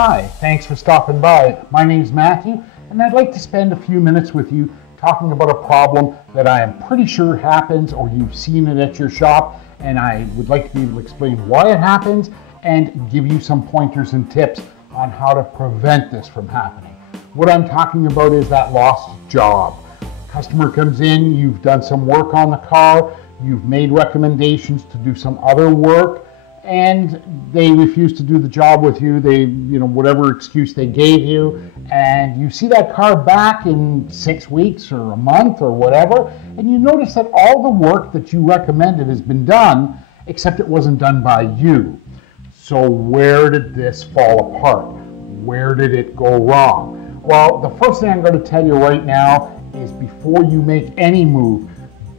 Hi, thanks for stopping by. My name's Matthew, and I'd like to spend a few minutes with you talking about a problem that I am pretty sure happens, or you've seen it at your shop, and I would like to be able to explain why it happens and give you some pointers and tips on how to prevent this from happening. What I'm talking about is that lost job. Customer comes in, you've done some work on the car, you've made recommendations to do some other work, and they refuse to do the job with you. They, whatever excuse they gave you, and you see that car back in 6 weeks or a month or whatever, and you notice that all the work that you recommended has been done, except it wasn't done by you. So where did this fall apart? Where did it go wrong? Well, the first thing I'm going to tell you right now is before you make any move,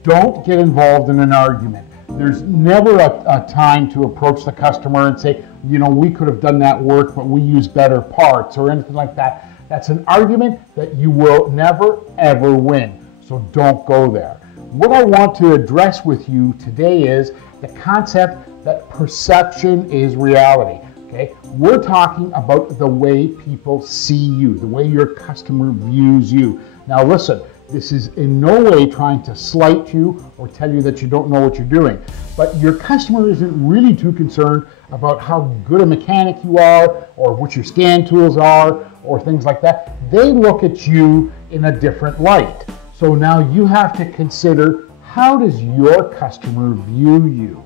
don't get involved in an argument. There's never a time to approach the customer and say, we could have done that work, but we use better parts or anything like that. That's an argument that you will never, ever win. So don't go there. What I want to address with you today is the concept that perception is reality. Okay? We're talking about the way people see you, the way your customer views you. Now listen, this is in no way trying to slight you or tell you that you don't know what you're doing. But your customer isn't really too concerned about how good a mechanic you are or what your scan tools are or things like that. They look at you in a different light. So now you have to consider, how does your customer view you?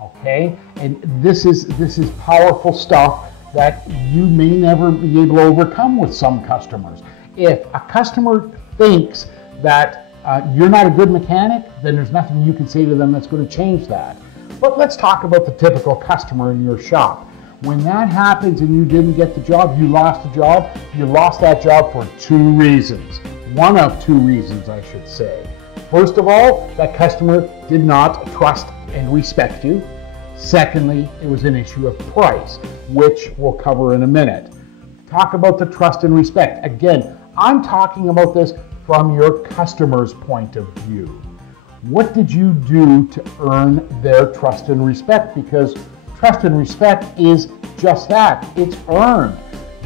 Okay? And this is powerful stuff that you may never be able to overcome with some customers. If a customer thinks that you're not a good mechanic, then there's nothing you can say to them that's going to change that. But let's talk about the typical customer in your shop. When that happens and you didn't get the job, you lost the job, you lost that job for two reasons. One of two reasons, I should say. First of all, that customer did not trust and respect you. Secondly, it was an issue of price, which we'll cover in a minute. Talk about the trust and respect. Again, I'm talking about this from your customer's point of view. What did you do to earn their trust and respect? Because trust and respect is just that. It's earned.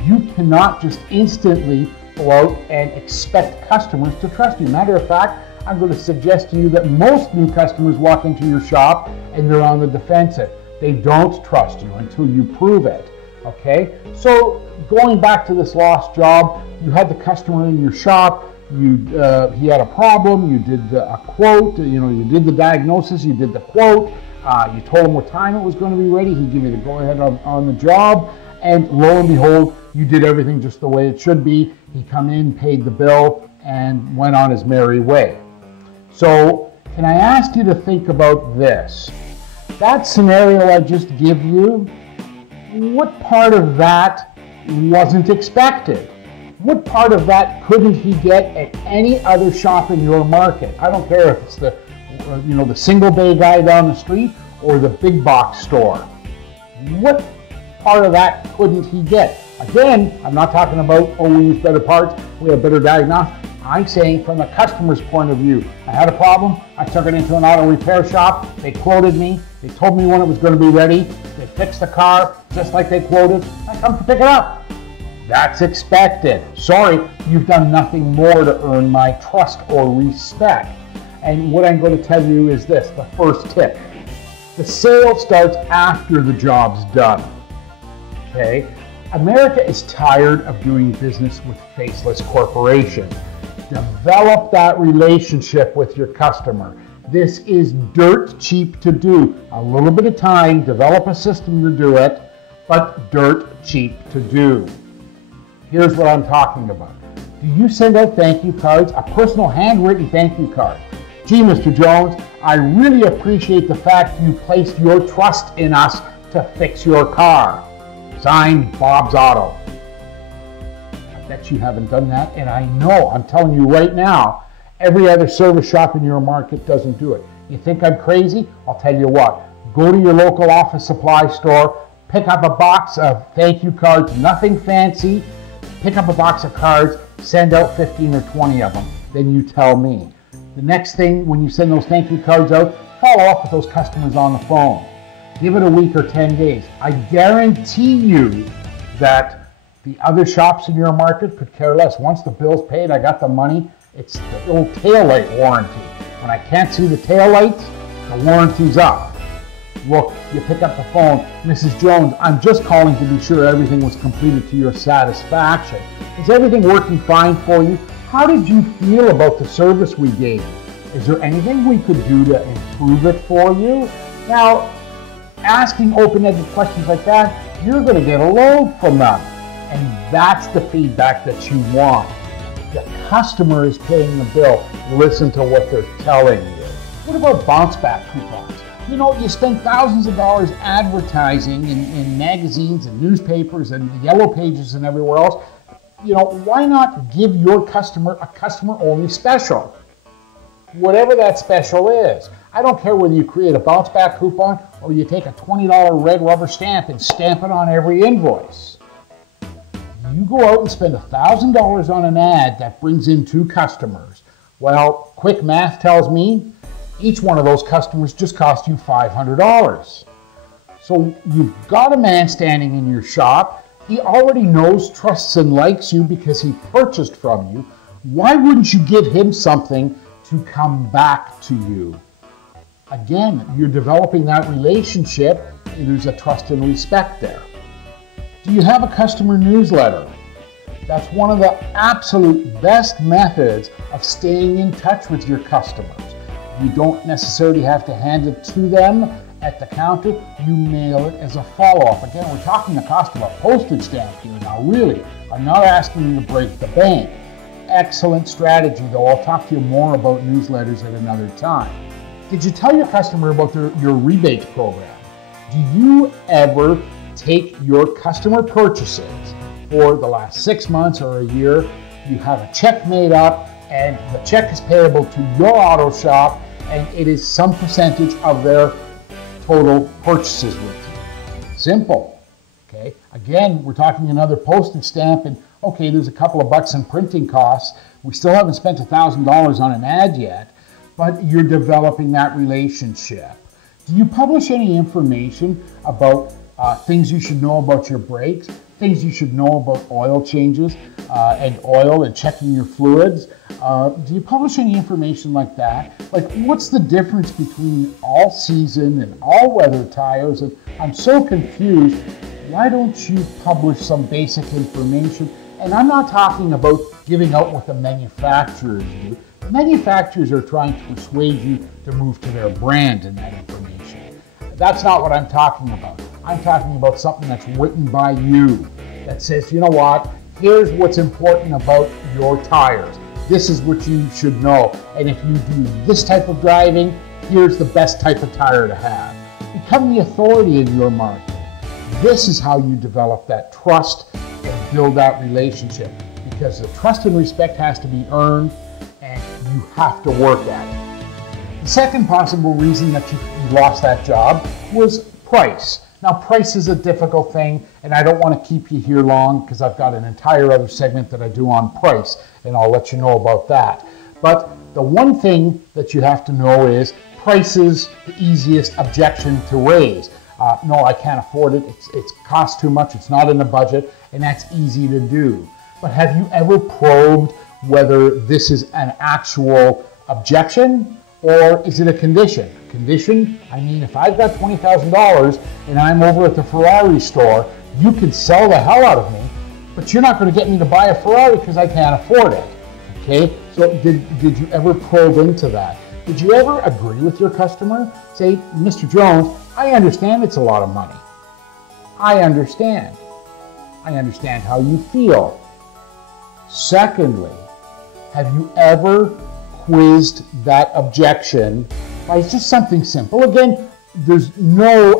You cannot just instantly go out and expect customers to trust you. Matter of fact, I'm going to suggest to you that most new customers walk into your shop and they're on the defensive. They don't trust you until you prove it. Okay? So going back to this lost job, you had the customer in your shop, he had a problem, you did a quote, you did the diagnosis, you did the quote, you told him what time it was going to be ready, he gave you the go-ahead on the job, and lo and behold, you did everything just the way it should be. He come in, paid the bill, and went on his merry way. So, can I ask you to think about this? That scenario I just give you, what part of that wasn't expected? What part of that couldn't he get at any other shop in your market? I don't care if it's the single bay guy down the street or the big box store. What part of that couldn't he get? Again, I'm not talking about, we use better parts, we have better diagnostics. I'm saying from the customer's point of view. I had a problem, I took it into an auto repair shop, they quoted me, they told me when it was going to be ready, they fixed the car just like they quoted, I come to pick it up. That's expected. Sorry, you've done nothing more to earn my trust or respect. And what I'm going to tell you is this, the first tip. The sale starts after the job's done. Okay? America is tired of doing business with faceless corporations. Develop that relationship with your customer. This is dirt cheap to do. A little bit of time, develop a system to do it, but dirt cheap to do. Here's what I'm talking about. Do you send out thank you cards, a personal handwritten thank you card? Gee, Mr. Jones, I really appreciate the fact you placed your trust in us to fix your car. Signed, Bob's Auto. I bet you haven't done that, and I know, I'm telling you right now, every other service shop in your market doesn't do it. You think I'm crazy? I'll tell you what. Go to your local office supply store, pick up a box of thank you cards, nothing fancy. Pick up a box of cards, send out 15 or 20 of them. Then you tell me. The next thing, when you send those thank you cards out, follow up with those customers on the phone. Give it a week or 10 days. I guarantee you that The other shops in your market could care less. Once the bill's paid, I got the money. It's the old taillight warranty. When I can't see the taillights, the warranty's up. Look, you pick up the phone, Mrs. Jones, I'm just calling to be sure everything was completed to your satisfaction. Is everything working fine for you? How did you feel about the service we gave you? Is there anything we could do to improve it for you? Now, asking open-ended questions like that, you're going to get a load from them. And that's the feedback that you want. The customer is paying the bill. Listen to what they're telling you. What about bounce back coupons? You know, you spend thousands of dollars advertising in magazines and newspapers and the yellow pages and everywhere else. You know, why not give your customer a customer-only special? Whatever that special is. I don't care whether you create a bounce back coupon or you take a $20 red rubber stamp and stamp it on every invoice. You go out and spend $1,000 on an ad that brings in 2 customers. Well, quick math tells me each one of those customers just cost you $500. So you've got a man standing in your shop. He already knows, trusts, and likes you because he purchased from you. Why wouldn't you give him something to come back to you? Again, you're developing that relationship, and there's a trust and respect there. Do you have a customer newsletter? That's one of the absolute best methods of staying in touch with your customers. You don't necessarily have to hand it to them at the counter. You mail it as a follow-up. Again, we're talking the cost of a postage stamp here now, really. I'm not asking you to break the bank. Excellent strategy, though. I'll talk to you more about newsletters at another time. Did you tell your customer about your rebates program? Do you ever take your customer purchases for the last 6 months or a year, you have a check made up, and the check is payable to your auto shop, and it is some percentage of their total purchases with you. Simple. Okay. Again, we're talking another postage stamp, and okay, there's a couple of bucks in printing costs. We still haven't spent $1,000 on an ad yet, but you're developing that relationship. Do you publish any information about things you should know about your brakes, things you should know about oil changes and oil and checking your fluids? Do you publish any information like that? Like, what's the difference between all season and all weather tires? And I'm so confused. Why don't you publish some basic information? And I'm not talking about giving out what the manufacturers do. The manufacturers are trying to persuade you to move to their brand in that information. That's not what I'm talking about. I'm talking about something that's written by you that says, you know what, here's what's important about your tires. This is what you should know. And if you do this type of driving, here's the best type of tire to have. Become the authority in your market. This is how you develop that trust and build that relationship, because the trust and respect has to be earned and you have to work at it. The second possible reason that you lost that job was price. Now, price is a difficult thing, and I don't want to keep you here long because I've got an entire other segment that I do on price, and I'll let you know about that. But the one thing that you have to know is price is the easiest objection to raise. No, I can't afford it. It costs too much. It's not in the budget, and that's easy to do. But have you ever probed whether this is an actual objection or is it a condition? Condition? I mean, if I've got $20,000 and I'm over at the Ferrari store, you can sell the hell out of me, but you're not going to get me to buy a Ferrari because I can't afford it. Okay? So did you ever probe into that? Did you ever agree with your customer? Say, Mr. Jones, I understand it's a lot of money. I understand. I understand how you feel. Secondly, have you ever quizzed that objection by just something simple? Again, there's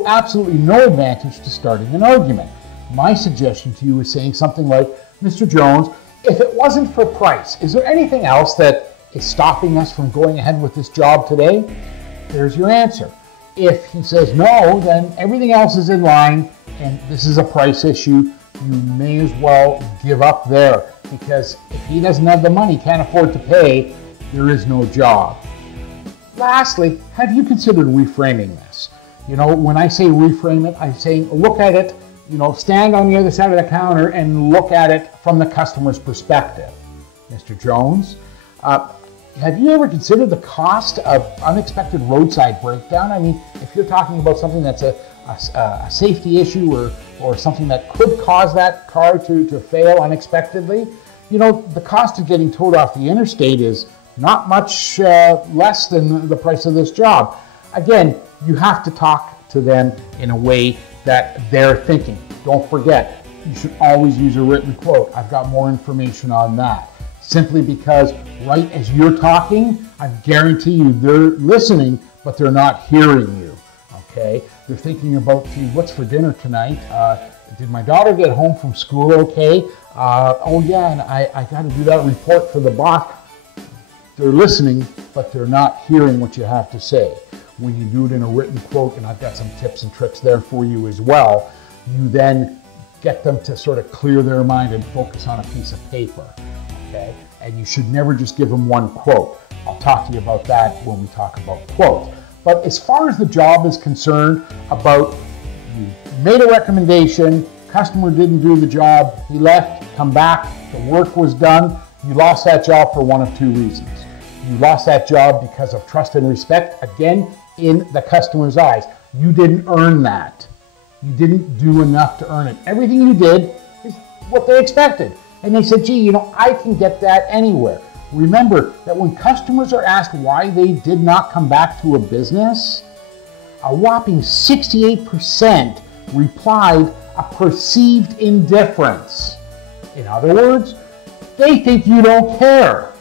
absolutely no advantage to starting an argument. My suggestion to you is saying something like, Mr. Jones, if it wasn't for price, is there anything else that is stopping us from going ahead with this job today? There's your answer. If he says no, then everything else is in line and this is a price issue. You may as well give up there, because if he doesn't have the money, can't afford to pay, there is no job. Lastly, have you considered reframing this? You know, when I say reframe it, I'm saying look at it stand on the other side of the counter and look at it from the customer's perspective. Mr. Jones, have you ever considered the cost of unexpected roadside breakdown? I mean, if you're talking about something that's a safety issue or something that could cause that car to fail unexpectedly, the cost of getting towed off the interstate is not much less than the price of this job. Again, you have to talk to them in a way that they're thinking. Don't forget, you should always use a written quote. I've got more information on that. Simply because right as you're talking, I guarantee you they're listening, but they're not hearing you, okay? They're thinking about, gee, what's for dinner tonight? Did my daughter get home from school okay? Oh yeah, and I got to do that report for the boss. They're listening, but they're not hearing what you have to say. When you do it in a written quote, and I've got some tips and tricks there for you as well, you then get them to sort of clear their mind and focus on a piece of paper, okay? And you should never just give them one quote. I'll talk to you about that when we talk about quotes. But as far as the job is concerned, about you made a recommendation, customer didn't do the job, he left, come back, the work was done, you lost that job for one of two reasons. You lost that job because of trust and respect, again, in the customer's eyes. You didn't earn that. You didn't do enough to earn it. Everything you did is what they expected. And they said, gee, I can get that anywhere. Remember that when customers are asked why they did not come back to a business, a whopping 68% replied a perceived indifference. In other words, they think you don't care.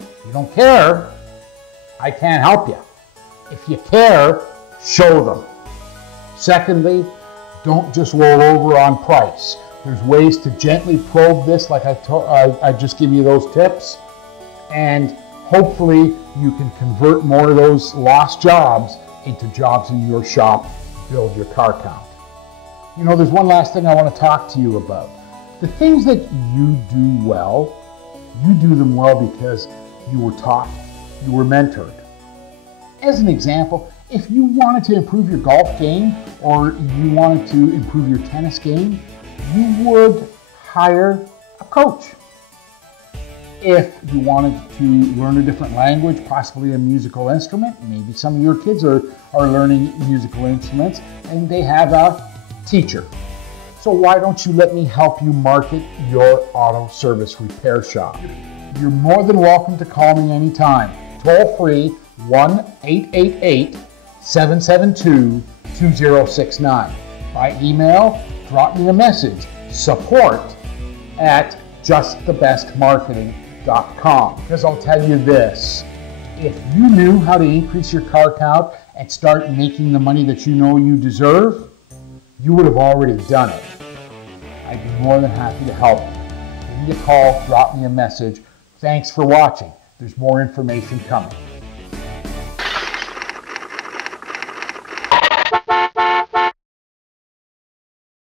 If you don't care, I can't help you. If you care, show them. Secondly, don't just roll over on price. There's ways to gently probe this, like I just give you those tips, and hopefully you can convert more of those lost jobs into jobs in your shop, build your car count. There's one last thing I want to talk to you about. The things that you do well, you do them well because you were taught, you were mentored. As an example, if you wanted to improve your golf game or you wanted to improve your tennis game, you would hire a coach. If you wanted to learn a different language, possibly a musical instrument, maybe some of your kids are learning musical instruments and they have a teacher. So why don't you let me help you market your auto service repair shop? You're more than welcome to call me anytime. Toll free 1-888-772-2069. By email, drop me a message, support@justthebestmarketing.com. Because I'll tell you this, if you knew how to increase your car count and start making the money that you know you deserve, you would have already done it. I'd be more than happy to help you. Give me a call, drop me a message. Thanks for watching. There's more information coming.